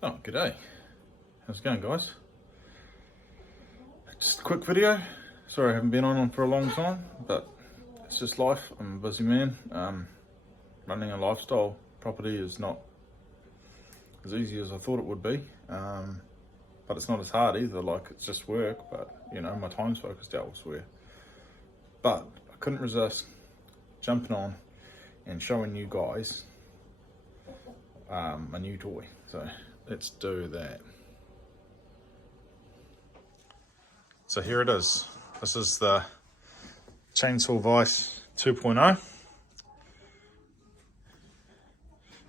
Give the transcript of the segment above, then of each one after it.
Oh, g'day. How's it going, guys? Just a quick video. Sorry I haven't been on for a long time, but it's just life. I'm a busy man. Running a lifestyle property is not as easy as I thought it would be, but it's not as hard either. Like, it's just work, but you know, my time's focused elsewhere. But I couldn't resist jumping on and showing you guys a new toy. So let's do that. So here it is. This is the Chainsaw Vice 2.0.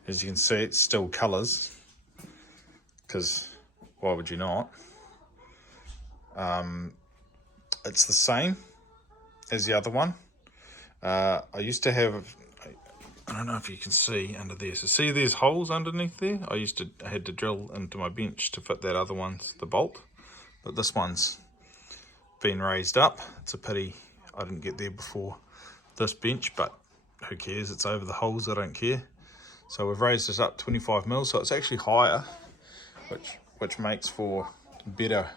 As you can see, it's still colours, because why would you not? It's the same as the other one. I used to have, I don't know if you can see under there. So see there's holes underneath there? I had to drill into my bench to fit that other one's, the bolt. But this one's been raised up. It's a pity I didn't get there before this bench, but who cares? It's over the holes, I don't care. So we've raised this up 25 mils, so it's actually higher, which makes for better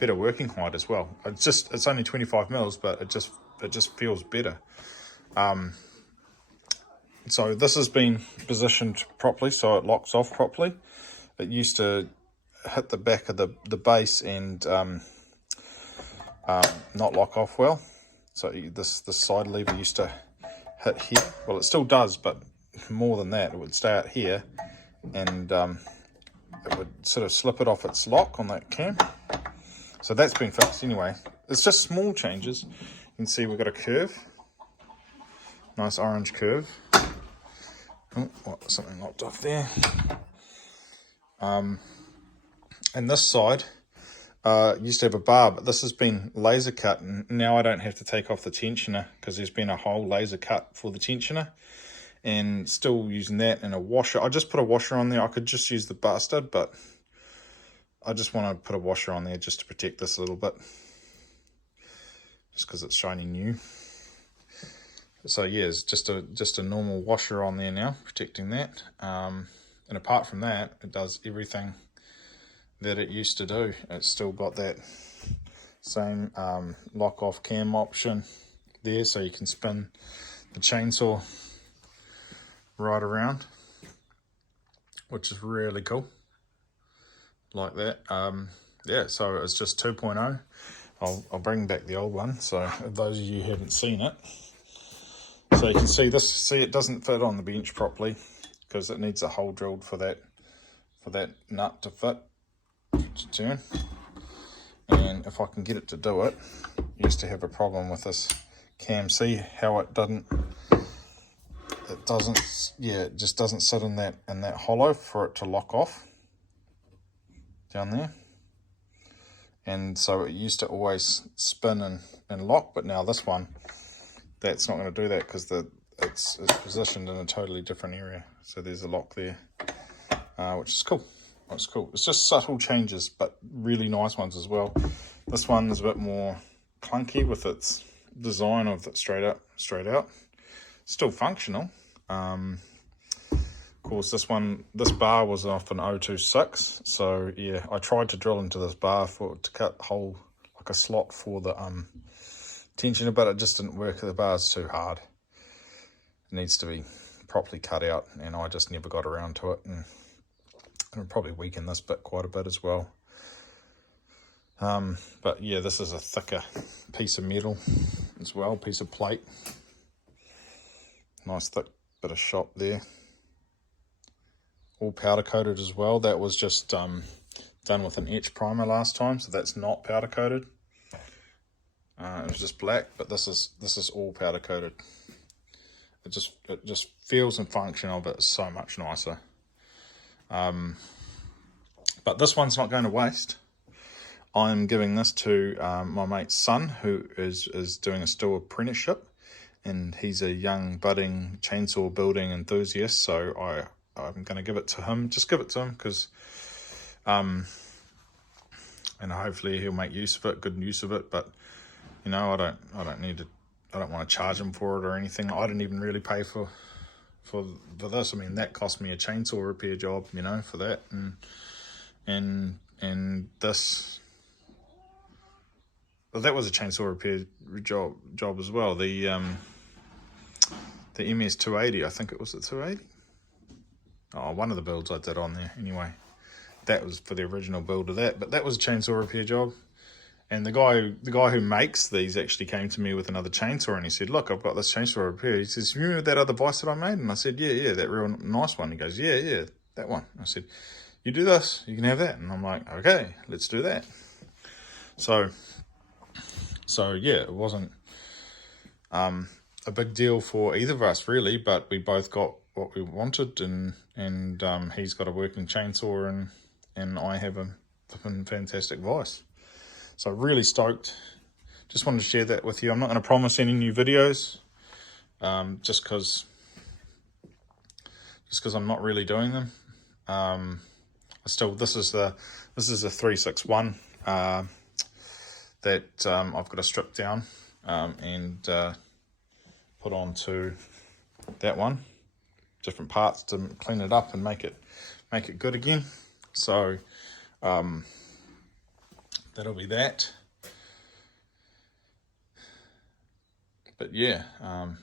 working height as well. It's only 25 mils, but it just feels better. So this has been positioned properly, so it locks off properly. It used to hit the back of the base and not lock off well. So this side lever used to hit here. Well, it still does, but more than that, it would stay out here, and it would sort of slip it off its lock on that cam. So that's been fixed anyway. It's just small changes. You can see we've got a curve, nice orange curve. Oh, something knocked off there. And this side used to have a bar, but this has been laser cut, and now I don't have to take off the tensioner because there's been a whole laser cut for the tensioner, and still using that and a washer. I just put a washer on there. I could just use the bastard, but I just want to put a washer on there just to protect this a little bit, just because it's shiny new. So yeah, it's just a normal washer on there now, protecting that. And apart from that, it does everything that it used to do. It's still got that same lock off cam option there, so you can spin the chainsaw right around, which is really cool, like that. Yeah, so it's just 2.0. I'll bring back the old one, so those of you who haven't seen it. So you can see this. See, it doesn't fit on the bench properly because it needs a hole drilled for that nut to fit, to turn. And if I can get it to do it, I used to have a problem with this cam. See how it just doesn't sit in that hollow for it to lock off down there. And so it used to always spin and lock, but now this one, that's not going to do that because it's positioned in a totally different area. So there's a lock there, which is cool. It's cool. It's just subtle changes, but really nice ones as well. This one is a bit more clunky with its design of it straight out. Still functional. Of course, this bar was off an 026. So yeah, I tried to drill into this bar to cut a hole, like a slot for the tensioner, but it just didn't work. The bar's too hard. It needs to be properly cut out, and I just never got around to it. And it'll probably weaken this bit quite a bit as well. But yeah, this is a thicker piece of metal as well, piece of plate. Nice thick bit of shop there. All powder coated as well. That was just done with an etch primer last time, so that's not powder coated. It was just black, but this is all powder coated. It just feels and function of it is so much nicer. But this one's not going to waste. I'm giving this to my mate's son, who is doing a Stihl apprenticeship, and he's a young budding chainsaw building enthusiast. So I'm going to give it to him. Just give it to him because, and hopefully he'll make use of it, good use of it. But you know, I don't want to charge him for it or anything. I didn't even really pay for for this. I mean, that cost me a chainsaw repair job, you know, for that, and this, well, that was a chainsaw repair job as well. The MS 280, I think it was the 280. Oh, one of the builds I did on there anyway. That was for the original build of that, but that was a chainsaw repair job. And the guy who makes these actually came to me with another chainsaw, and he said, "Look, I've got this chainsaw repair." He says, "You remember that other vise that I made?" And I said, "Yeah, that real nice one." He goes, "Yeah, that one." I said, "You do this, you can have that." And I'm like, "Okay, let's do that." So yeah, it wasn't a big deal for either of us really, but we both got what we wanted, and he's got a working chainsaw, and I have a flipping fantastic vise. So really stoked. Just wanted to share that with you. I'm not going to promise any new videos, just because I'm not really doing them. This is a 361 that I've got to strip down and put onto that one. Different parts to clean it up and make it good again. So that'll be that. But yeah,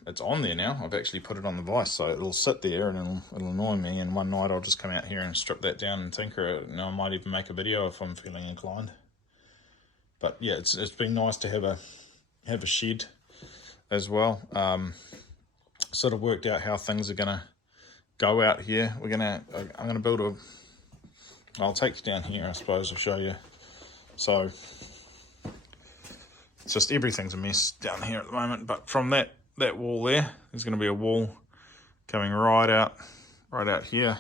it's on there now. I've actually put it on the vise, so it'll sit there and it'll annoy me. And one night I'll just come out here and strip that down and tinker it. And I might even make a video if I'm feeling inclined. But yeah, it's been nice to have a shed as well. Sort of worked out how things are gonna go out here. I'm gonna build I'll take you down here, I suppose. I'll show you. So it's just everything's a mess down here at the moment, but from that wall there's going to be a wall coming right out here,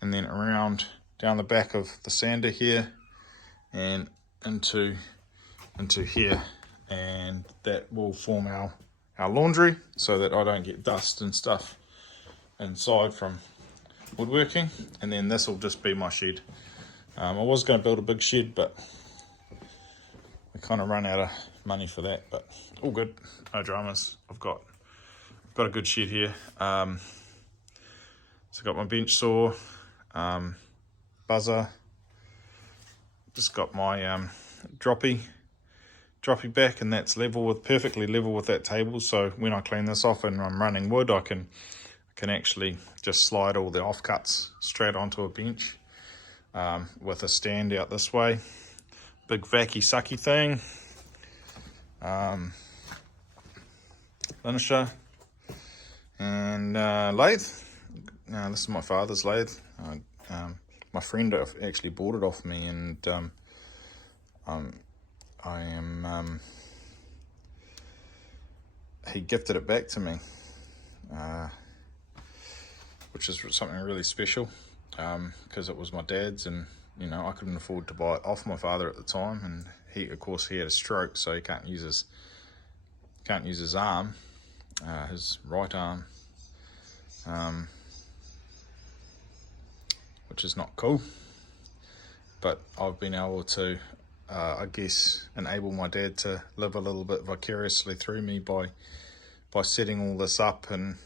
and then around down the back of the sander here and into here, and that will form our laundry so that I don't get dust and stuff inside from woodworking. And then this will just be my shed. I was going to build a big shed, but we kind of run out of money for that, but all good, no dramas. I've got a good shed here. So I've got my bench saw, buzzer, just got my droppy back, and that's perfectly level with that table. So when I clean this off and I'm running wood, I can actually just slide all the offcuts straight onto a bench with a stand out this way. Big vacuum sucky thing, finisher, and lathe. This is my father's lathe. My friend actually bought it off me, and he gifted it back to me, which is something really special, because it was my dad's, and you know, I couldn't afford to buy it off my father at the time, and he had a stroke, so he can't use his arm, his right arm, which is not cool. But I've been able to, I guess, enable my dad to live a little bit vicariously through me by setting all this up and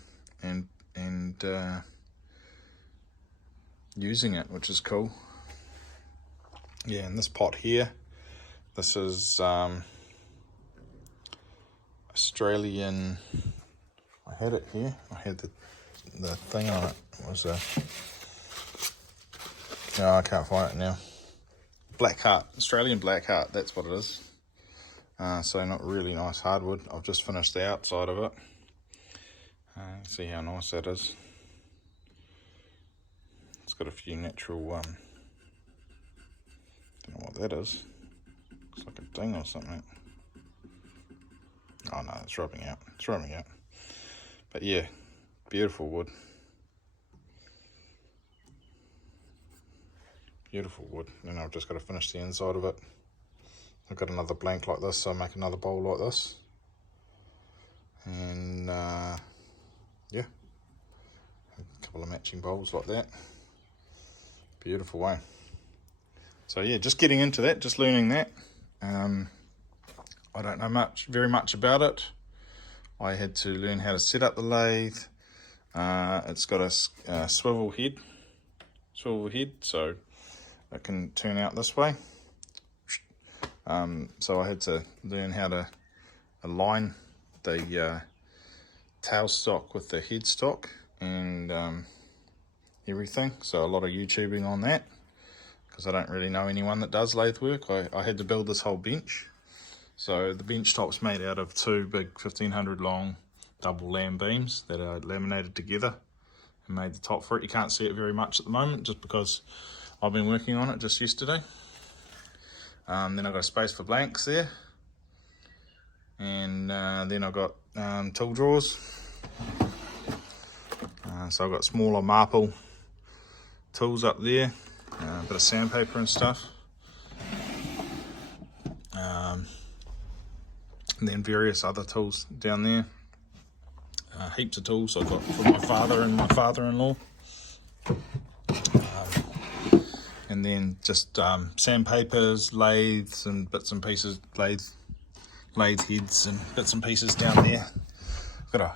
using it, which is cool. Yeah, and this pot here, this is Australian. I had it here. I had the thing on it. It was no, I can't find it now. Blackheart, Australian Blackheart. That's what it is. So not really nice hardwood. I've just finished the outside of it. See how nice that is. It's got a few natural. Don't know what that is. Looks like a ding or something. Oh no, it's rubbing out. But yeah, beautiful wood. Beautiful wood. And I've just got to finish the inside of it. I've got another blank like this, so I'll make another bowl like this. And yeah, a couple of matching bowls like that. Beautiful way. So yeah, just getting into that, just learning that. I don't know very much about it. I had to learn how to set up the lathe, It's got a swivel head, so it can turn out this way. So I had to learn how to align the tailstock with the headstock and everything. So a lot of YouTubing on that, because I don't really know anyone that does lathe work. I had to build this whole bench. So the bench top's made out of two big 1500 long double lam beams that are laminated together and made the top for it. You can't see it very much at the moment just because I've been working on it just yesterday. Then I've got a space for blanks there, and then I've got tool drawers. So I've got smaller marble tools up there, a bit of sandpaper and stuff. And then various other tools down there. Heaps of tools I've got from my father and my father-in-law. And then just sandpapers, lathes and bits and pieces, lathe heads and bits and pieces down there. Got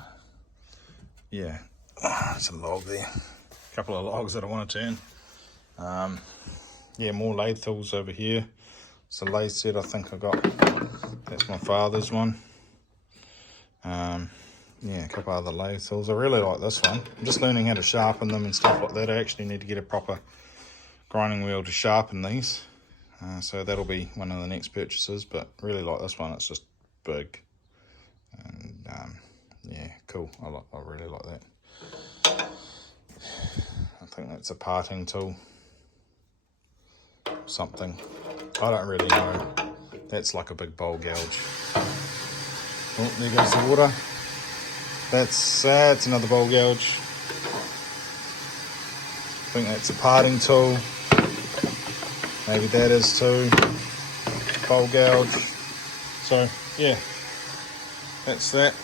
it's a log there. A couple of logs that I want to turn. More lathe tools over here. It's a lathe set I think I got. That's my father's one. A couple other lathe tools. I really like this one. I'm just learning how to sharpen them and stuff like that. I actually need to get a proper grinding wheel to sharpen these. So that'll be one of the next purchases, but really like this one. It's just big. And cool. I really like that. I think that's a parting tool. Something. I don't really know. That's like a big bowl gouge. Oh, there goes the water. That's another bowl gouge. I think that's a parting tool. Maybe that is too. Bowl gouge. So yeah, that's that.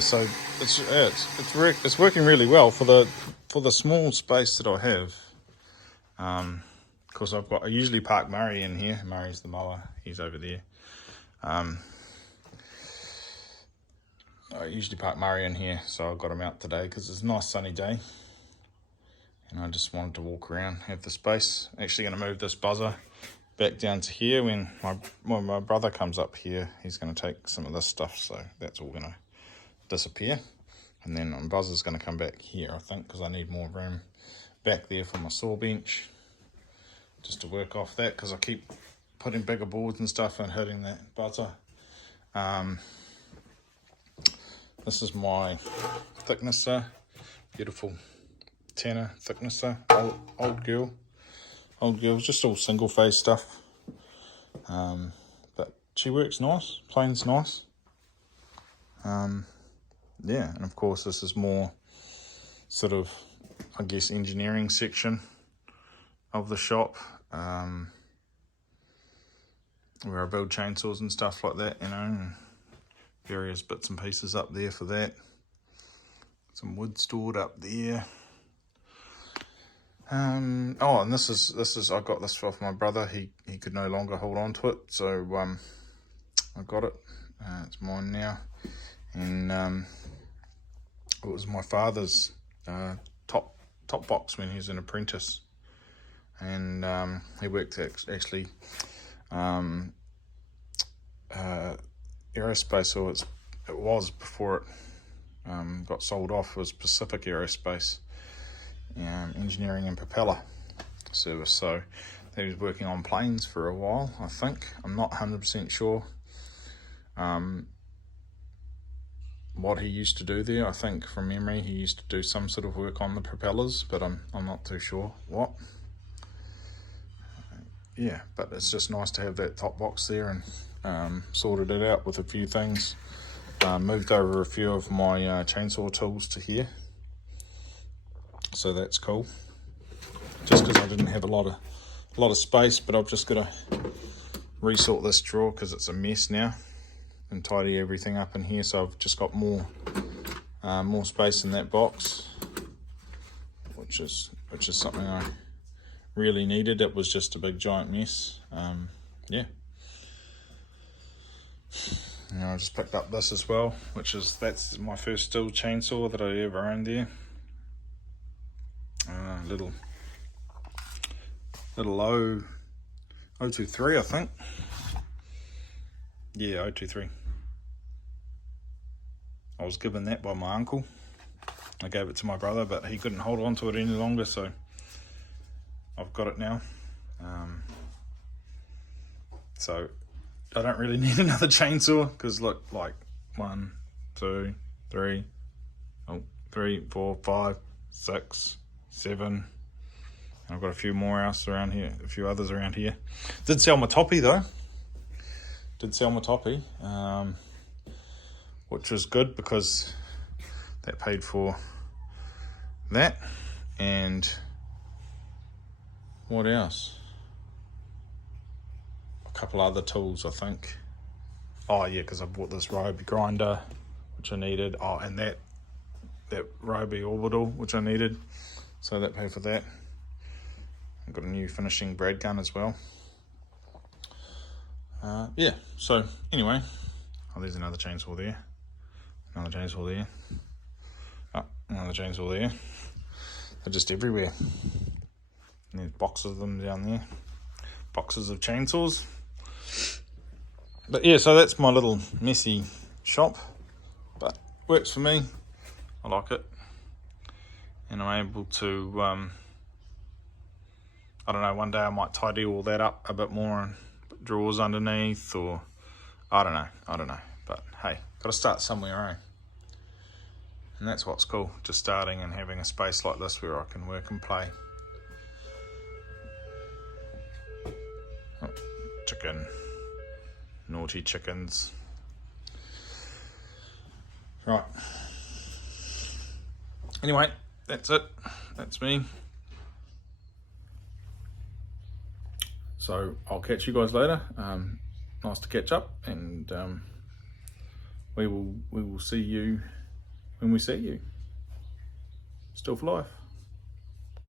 So it's working really well for the small space that I have. Because I usually park Murray in here. Murray's the mower. He's over there. I usually park Murray in here, so I got him out today because it's a nice sunny day. And I just wanted to walk around, have the space. Actually going to move this buzzer back down to here. When my brother comes up here, he's going to take some of this stuff, so that's all going to disappear. And then my buzzer's going to come back here, I think, because I need more room back there for my saw bench, just to work off that, because I keep putting bigger boards and stuff and hitting that buzzer. This is my thicknesser, beautiful Tanner thicknesser, old girl, just all single phase stuff. But she works nice, plane's nice. And of course this is more sort of, I guess, engineering section of the shop, where I build chainsaws and stuff like that, and various bits and pieces up there for that. Some wood stored up there. And this is I got this off my brother. He could no longer hold on to it, so I got it. It's mine now, and it was my father's top box when he was an apprentice, and he worked actually aerospace, or it was before it got sold off. It was Pacific Aerospace, engineering and propeller service. So he was working on planes for a while, I think. I'm not 100% sure what he used to do there. I think from memory he used to do some sort of work on the propellers, but I'm not too sure what. But it's just nice to have that top box there, and sorted it out with a few things. Moved over a few of my chainsaw tools to here, so that's cool. Just because I didn't have a lot of space, but I've just got to resort this drawer because it's a mess now, and tidy everything up in here. So I've just got more space in that box, which is something I really needed. It was just a big giant mess. And I just picked up this as well, that's my first Stihl chainsaw that I ever owned there. Little 023, I think. Yeah, 023. I was given that by my uncle. I gave it to my brother, but he couldn't hold on to it any longer, so I've got it now. So I don't really need another chainsaw, because look, like 1, 2, 3, 4, 5, 6, 7. I've got a few more else around here, a few others around here. Did sell my toppy though. Which was good, because that paid for that. And what else? A couple other tools, I think. Oh yeah, because I bought this Ryobi grinder, which I needed. Oh, and that Ryobi orbital, which I needed. So that paid for that. I've got a new finishing brad gun as well. Yeah, so anyway. Oh, there's another chainsaw there. Another chainsaw there. Oh, another chainsaw there. They're just everywhere. And there's boxes of them down there. Boxes of chainsaws. But yeah, so that's my little messy shop. But works for me. I like it. And I'm able to, I don't know, one day I might tidy all that up a bit more and put drawers underneath, or I don't know. But hey, got to start somewhere, eh? And that's what's cool, just starting and having a space like this where I can work and play. Oh, chicken. Naughty chickens. Right. Anyway, that's it. That's me. So I'll catch you guys later. Nice to catch up, and we will see you when we see you. Still for life.